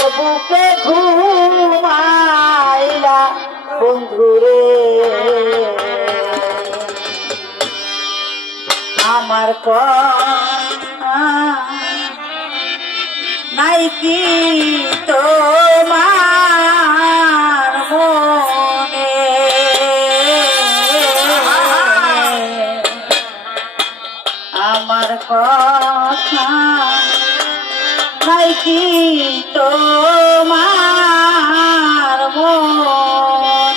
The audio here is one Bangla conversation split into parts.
আমার বুকে ঘুমাইলা বন্ধুরে। আমার ক নাই কি তোমার মনে? আমার কথা কোথায় কি তোমার মনে?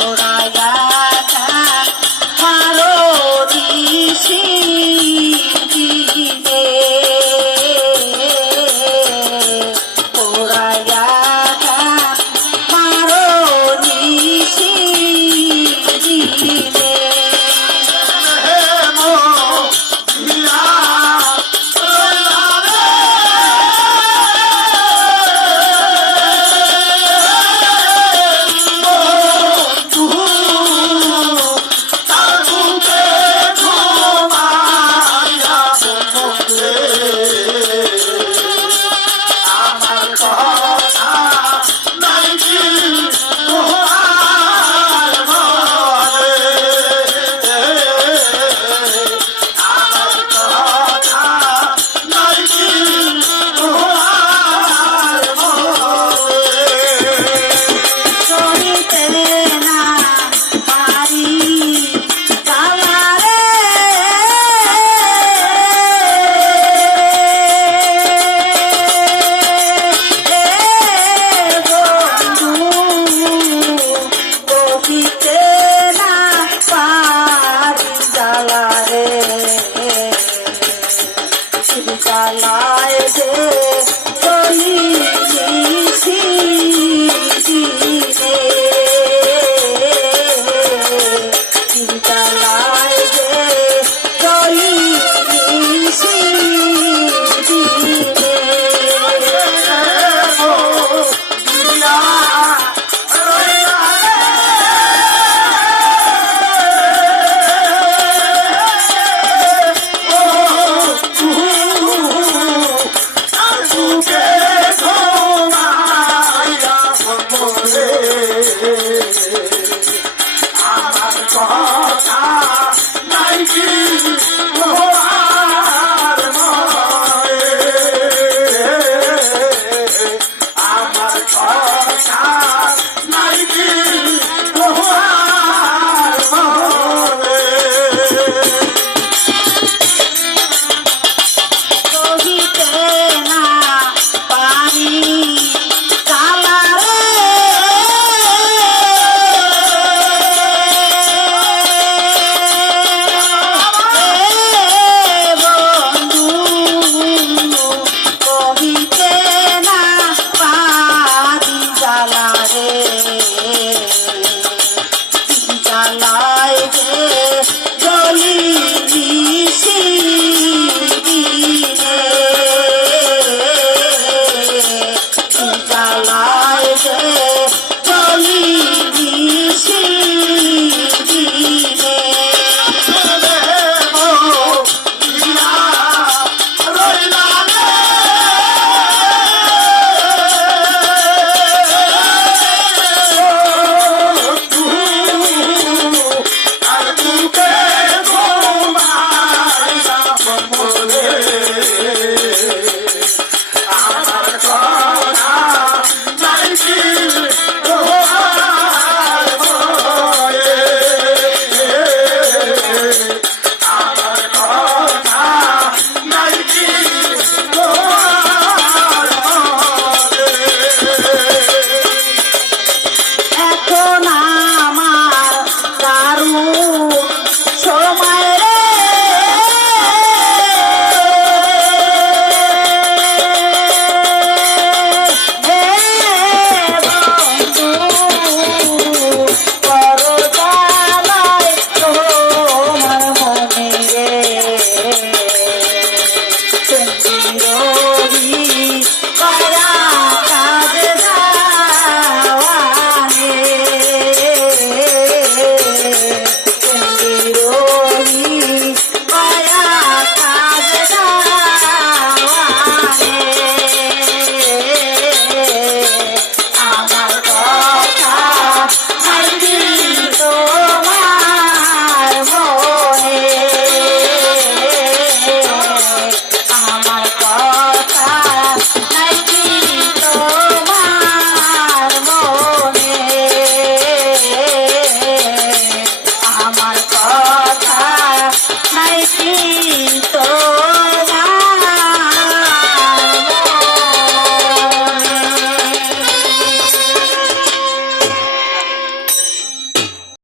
Oh, I.